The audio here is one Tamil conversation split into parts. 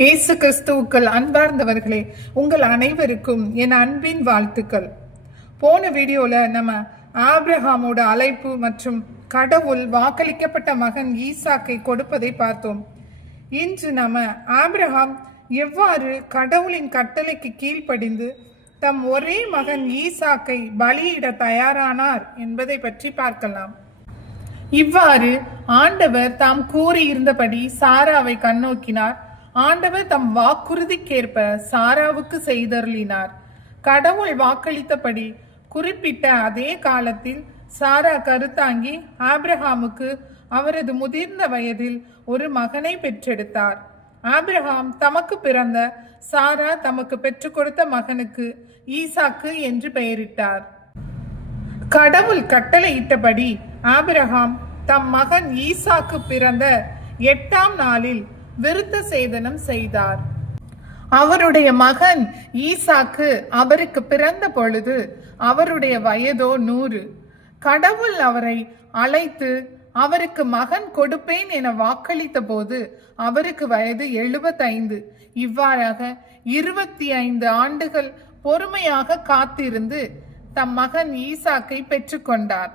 இயேசு கிறிஸ்துவுக்குள் அன்பார்ந்தவர்களே, உங்கள் அனைவருக்கும் என் அன்பின் வாழ்த்துக்கள். போன வீடியோல நம்ம ஆபிரகாமோட அழைப்பு மற்றும் கடவுள் வாக்களிக்கப்பட்ட மகன் ஈசாக்கை கொடுப்பதை பார்த்தோம். இன்று நம்ம ஆபிரகாம் எவ்வாறு கடவுளின் கட்டளைக்கு கீழ்ப்படிந்து தம் ஒரே மகன் ஈசாக்கை பலியிட தயாரானார் என்பதை பற்றி பார்க்கலாம். இவ்வாறு ஆண்டவர் தாம் கூறியிருந்தபடி சாராவை கண்ணோக்கினார். ஆண்டவர் தம் வாக்குறுதிக்கேற்ப சாராவுக்கு செய்தருளினார். கடவுள் வாக்களித்தபடி குறிப்பிட்ட அதே காலத்தில் சாரா கருத்தாங்கி ஆபிரகாமுக்கு அவரது முதிர்ந்த வயதில் ஒரு மகனை பெற்றெடுத்தார். ஆபிரகாம் தமக்கு பிறந்த சாரா தமக்கு பெற்றுக் கொடுத்த மகனுக்கு ஈசாக்கு என்று பெயரிட்டார். கடவுள் கட்டளையிட்டபடி ஆபிரகாம் தம் மகன் ஈசாக்கு பிறந்த 8ஆம் நாளில் விருத்த சேதனம் செய்தார். அவருடைய மகன் ஈசாக்கு அவருக்கு பிறந்த பொழுது அவருடைய வயதோ 100. கடவுள் அவரை அழைத்து அவருக்கு மகன் கொடுப்பேன் என வாக்களித்த போது அவருக்கு வயது 75. இவ்வாறாக 25 ஆண்டுகள் பொறுமையாக காத்திருந்து தம் மகன் ஈசாக்கை பெற்றுக்கொண்டார்.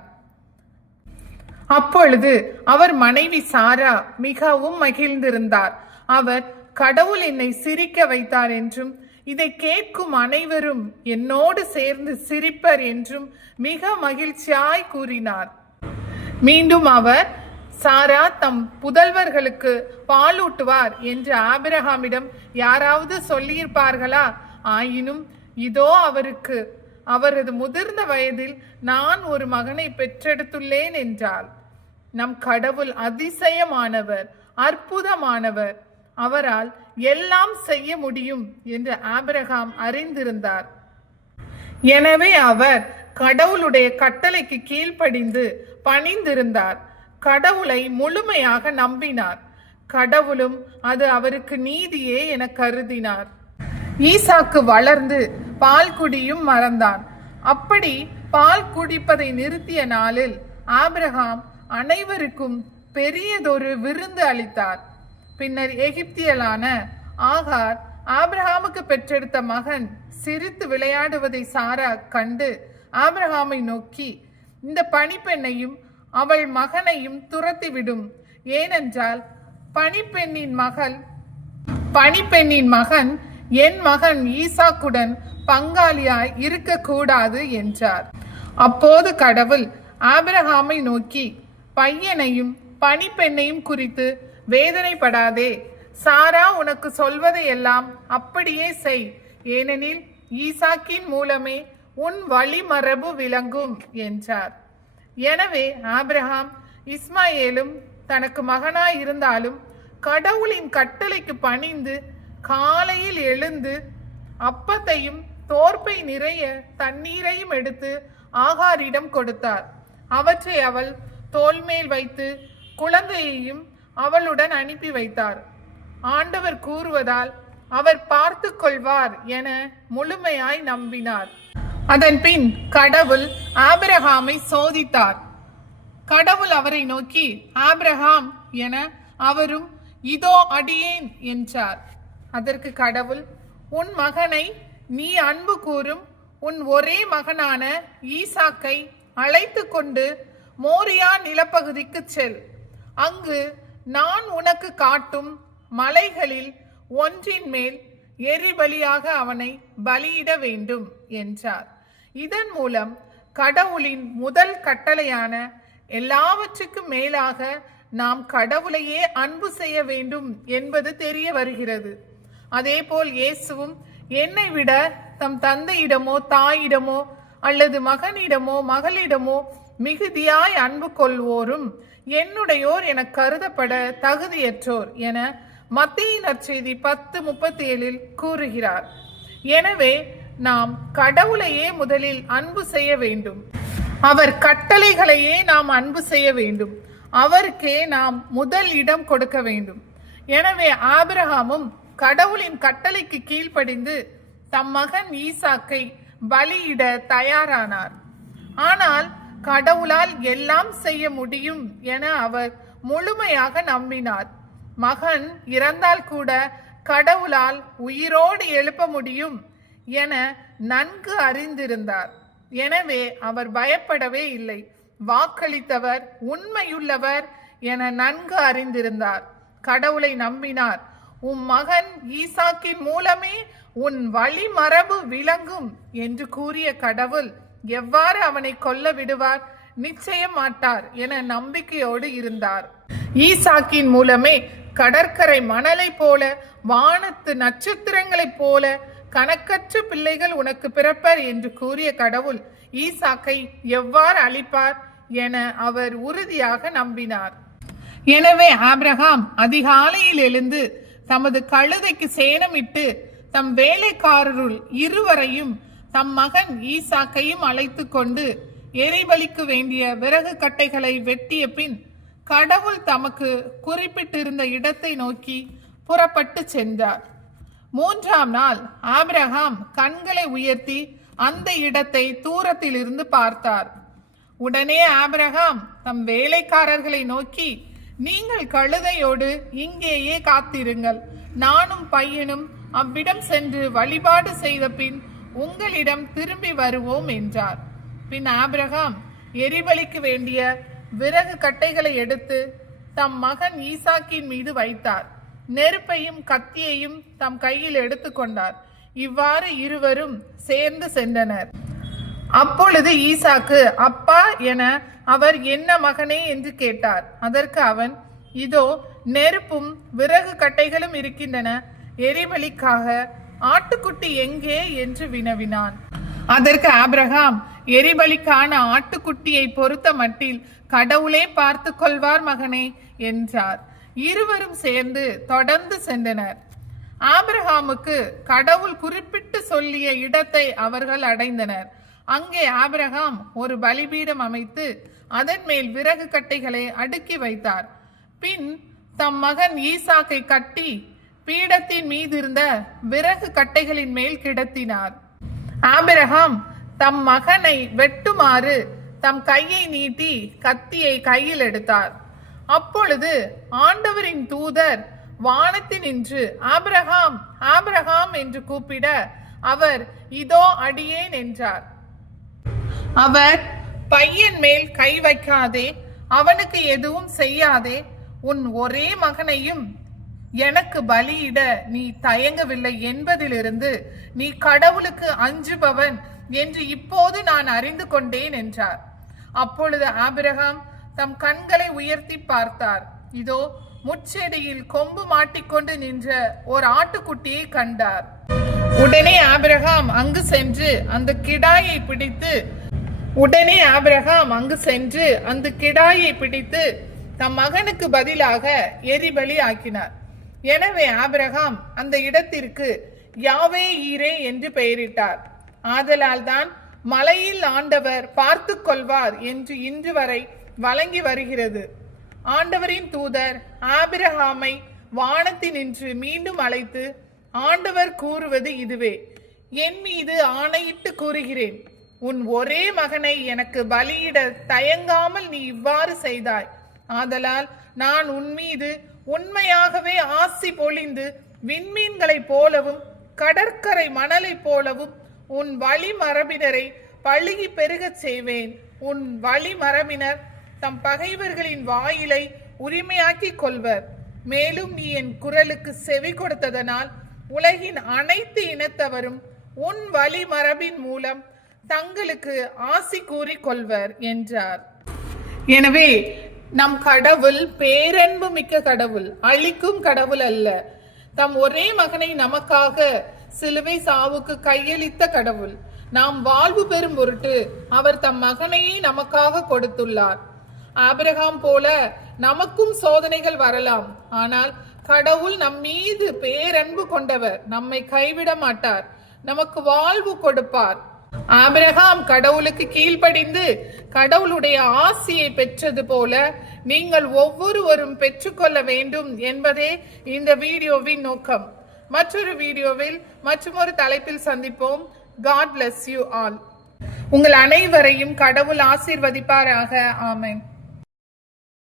அப்பொழுது அவர் மனைவி சாரா மிகவும் மகிழ்ந்திருந்தார். அவர் கடவுள் என்னை சிரிக்க வைத்தார் என்றும் இதை கேட்கும் அனைவரும் என்னோடு சேர்ந்து சிரிப்பர் என்றும் மிக மகிழ்ச்சியாய் கூறினார். மீண்டும் அவர் சாரா தம் புதல்வர்களுக்கு பாலூட்டுவார் என்று ஆபிரகாமிடம் யாராவது சொல்லியிருப்பார்களா? ஆயினும் இதோ அவரது முதிர்ந்த வயதில் நான் ஒரு மகனை பெற்றெடுத்துள்ளேன் என்றார். நம் கடவுள் அதிசயமானவர், அற்புதமானவர். அவரால் எல்லாம் செய்ய முடியும் என்று ஆபிரகாம் அறிந்திருந்தார். எனவே அவர் கடவுளுடைய கட்டளைக்கு கீழ்ப்படிந்து பணிந்திருந்தார். கடவுளை முழுமையாக நம்பினார். கடவுளும் அது அவருக்கு நீதியே என கருதினார். ஈசாக்கு வளர்ந்து பால் குடியும் மறந்தான். அப்படி பால் குடிப்பதை நிறுத்திய நாளில் ஆபிரகாம் அனைவருக்கும் பெரியதொரு விருந்து அளித்தார். பின்னர் எகிப்தியலான ஆகார் ஆபிரகாமுக்கு பெற்றெடுத்த மகன் சிரித்து விளையாடுவதை சாரா கண்டு ஆபிரகாமை நோக்கி, இந்த பணிப்பெண்ணையும் அவள் மகனையும் துரத்திவிடும். ஏனென்றால் பணிப்பெண்ணின் மகன் என் மகன் ஈசாக்குடன் பங்காளியாய் இருக்கக்கூடாது என்றார். அப்போது கடவுள் ஆபிரகாமை நோக்கி, பையனையும் பணிப்பெண்ணையும் குறித்து வேதனைப்படாதே. சாரா உனக்கு சொல்வதையெல்லாம் அப்படியே செய். ஏனெனில் ஈசாக்கின் மூலமே உன் வழிமரபு விளங்கும் என்றார். எனவே ஆபிரகாம் இஸ்மாயேலும் தனக்கு மகனாய் இருந்தாலும் கடவுளின் கட்டளைக்கு பணிந்து காலையில் எழுந்து அப்பத்தையும் தோற்பை நிறைய தண்ணீரையும் எடுத்து ஆகாரிடம் கொடுத்தார். அவற்றை அவள் தோள்மேல் வைத்து குழந்தையையும் அவளுடன் அனுப்பி வைத்தார். ஆண்டவர் கூறுவதால் அவர் பார்த்து கொள்வார் என முழுமையாய் நம்பினார். அதன் பின் கடவுள் ஆபிரகாமை சோதித்தார். கடவுள் அவரை நோக்கி, ஆபிரகாம் என, அவரும் இதோ அடியேன் என்றார். அதற்கு கடவுள், உன் மகனை நீ அன்பு கூறும் உன் ஒரே மகனான ஈசாக்கை அழைத்து கொண்டு மோரியா நிலப்பகுதிக்கு செல். அங்கு நான் உனக்கு காட்டும் மலைகளில் ஒன்றின் மேல் எரிபலியாக அவனை பலியிட வேண்டும் என்றார். இதன் மூலம் கடவுளின் முதல் கட்டளையான எல்லாவற்றுக்கும் மேலாக நாம் கடவுளையே அன்பு செய்ய வேண்டும் என்பது தெரிய வருகிறது. அதேபோல் இயேசுவும் என்னை விட தம் தந்தையிடமோ தாயிடமோ அல்லது மகனிடமோ மகளிடமோ மிகுதியாய் அன்பு கொள்வோரும் என்னுடையோர் என கருதப்பட தகுதியற்றோர் என மத்தேயு நற்செய்தி 10:37 கூறுகிறார். எனவே நாம் கடவுளையே முதலில் அன்பு செய்ய வேண்டும். அவர் கட்டளைகளையே நாம் அன்பு செய்ய வேண்டும். அவருக்கே நாம் முதல் இடம் கொடுக்க வேண்டும். எனவே ஆபிரகாமும் கடவுளின் கட்டளைக்கு கீழ்ப்படிந்து தம் மகன் ஈசாக்கை பலியிட தயாரானார். ஆனால் கடவுளால் எல்லாம் செய்ய முடியும் என அவர் முழுமையாக நம்பினார். மகன் இறந்தால் கூட கடவுளால் உயிரோடு எழுப்ப முடியும் என நன்கு அறிந்திருந்தார். எனவே அவர் பயப்படவே இல்லை. வாக்களித்தவர் உண்மையுள்ளவர் என நன்கு அறிந்திருந்தார். கடவுளை நம்பினார். உன் மகன் ஈசாக்கின் மூலமே உன் வழிமரபு விளங்கும் என்று கூறிய கடவுள் எவ்வாறு அவனை கொல்ல விடுவார்? நிச்சயம் மாட்டார் என நம்பிக்கையோடு இருந்தார். ஈசாக்கின் மூலமே கடற்கரை மணலை போல, வானத்து நட்சத்திரங்களைப் போல கணக்கற்ற பிள்ளைகள் உனக்கு பிறப்பர் என்று கூறிய கடவுள் ஈசாக்கை எவ்வாறு அளிப்பார் என அவர் உறுதியாக நம்பினார். எனவே ஆபிரகாம் அதிகாலையில் எழுந்து தமது கழுதைக்கு சேணமிட்டு தம் வேலைக்காரருள் இருவரையும் தம் மகன் ஈசாக்கையும் அழைத்து கொண்டு எரிபலிக்கு வேண்டிய விறகு கட்டைகளை வெட்டிய பின் கடவுள் தமக்கு குறிப்பிட்டிருந்த இடத்தை நோக்கி புறப்பட்டு சென்றார். 3ஆம் நாள் ஆபிரகாம் கண்களை உயர்த்தி அந்த இடத்தை தூரத்தில் இருந்து பார்த்தார். உடனே ஆபிரகாம் தம் வேலைக்காரர்களை நோக்கி, நீங்கள் கழுதையோடு இங்கேயே காத்திருங்கள், நானும் பையனும் அவ்விடம் சென்று வழிபாடு செய்த பின் உங்களிடம் திரும்பி வருவோம் என்றார். பின் ஆபிரகாம் எரிபலிக்கு வேண்டிய விறகு கட்டைகளை எடுத்து தம் மகன் ஈசாக்கின் மீது வைத்தார். நெருப்பையும் கத்தியையும் தம் கையில் எடுத்துக்கொண்டார். இவ்வாறு இருவரும் சேர்ந்து சென்றனர். அப்பொழுது ஈசாக்கு, அப்பா என அவர் என்ன மகனே என்று கேட்டார். அதற்கு அவன், இதோ நெருப்பும் விறகு கட்டைகளும் இருக்கின்றன, எரிபலிக்காக ஆட்டுக்குட்டி எங்கே என்று வினவினான். அதற்கு ஆபிரகாம், எரிபலிக்கான ஆட்டுக்குட்டியை பொறுத்த மட்டில் கடவுளே பார்த்து கொள்வார் மகனே என்றார். இருவரும் சேர்ந்து தொடர்ந்து சென்றனர். ஆபிரகாமுக்கு கடவுள் குறிப்பிட்டு சொல்லிய இடத்தை அவர்கள் அடைந்தனர். அங்கே ஆபிரகாம் ஒரு பலிபீடம் அமைத்து அதன் மேல் விறகு கட்டைகளை அடுக்கி வைத்தார். பின் தம் மகன் ஈசாக்கை கட்டி பீடத்தின் மீது இருந்த விறகு கட்டைகளின் மேல் கிடத்தினார். ஆபிரகாம் தம் மகனை வெட்டுமாறு தம் கையை நீட்டி கத்தியை கையில் எடுத்தார். அப்பொழுது ஆண்டவரின் தூதர் வானத்தினின்று ஆபிரகாம் ஆபிரகாம் என்று கூப்பிட அவர், இதோ அடியேன் என்றார். அவர், பையன் மேல் கை வைக்காதே, அவனுக்கு எதுவும் செய்யாதே, உன் ஒரே மகனையும் எனக்கு பலியிட நீ தயங்கவில்லை என்பதிலிருந்து நீ கடவுளுக்கு அஞ்சுபவன் என்று இப்போது நான் அறிந்து கொண்டேன் என்றார். அப்பொழுது ஆபிரகாம் தம் கண்களை உயர்த்தி பார்த்தார். இதோ முட்செடியில் கொம்பு மாட்டிக்கொண்டு நின்ற ஒரு ஆட்டுக்குட்டியை கண்டார். உடனே ஆபிரகாம் அங்கு சென்று அந்த கிடாயை பிடித்து தம் மகனுக்கு பதிலாக எரிபலி ஆக்கினார். எனவே ஆபிரகாம் அந்த இடத்திற்கு யாவே ஈரே என்று பெயரிட்டார். ஆதலால் தான் மலையில் ஆண்டவர் பார்த்து கொள்வார் என்று இன்று வரை வழங்கி வருகிறது. ஆண்டவரின் தூதர் ஆபிரகாமை வானத்தினின்று மீண்டும் அழைத்து, ஆண்டவர் கூறுவது இதுவே, என் மீது ஆணையிட்டு கூறுகிறேன், உன் ஒரே மகனை எனக்கு பலியிட தயங்காமல் நீ இவ்வாறு செய்தாய். ஆதலால் நான் உன் மீது உண்மையாகவே ஆசி பொழிந்து விண்மீன்களைப் போலவும் கடற்கரை மணலை போலவும் உன் வழிமரபினரை பழுகி பெருகச் செய்வேன். உன் வழிமரபினர் தம் பகைவர்களின் வாயிலை உரிமையாக்கி கொள்வர். மேலும் நீ என் குரலுக்கு செவி கொடுத்ததனால் உலகின் அனைத்து இனத்தவரும் உன் வழிமரபின் மூலம் தங்களுக்கு ஆசி கூறி கொள்வர் என்றார். எனவே நம் கடவுள் பேரன்பு மிக்க கடவுள், அழிக்கும் கடவுள் அல்ல. தம் ஒரே மகனை நமக்காக சிலுவை சாவுக்கு கையளித்த கடவுள். நாம் வாழ்வு பெறும் பொருட்டு அவர் தம் மகனையே நமக்காக கொடுத்துள்ளார். ஆபிரகாம் போல நமக்கும் சோதனைகள் வரலாம், ஆனால் கடவுள் நம் மீது பேரன்பு கொண்டவர், நம்மை கைவிட மாட்டார், நமக்கு வாழ்வு கொடுப்பார். ஆபிரகாம் கடவுளுக்கு கீழ்ப்படிந்து கடவுளுடைய ஆசியை பெற்றது போல நீங்கள் ஒவ்வொருவரும் பெற்றுக்கொள்ள வேண்டும் என்பதே இந்த வீடியோவின் நோக்கம். மற்றொரு வீடியோவில் மற்றொரு தலைப்பில் சந்திப்போம். God bless you all. உங்கள் அனைவரையும் கடவுள் ஆசீர்வதிப்பாராக. ஆமென்.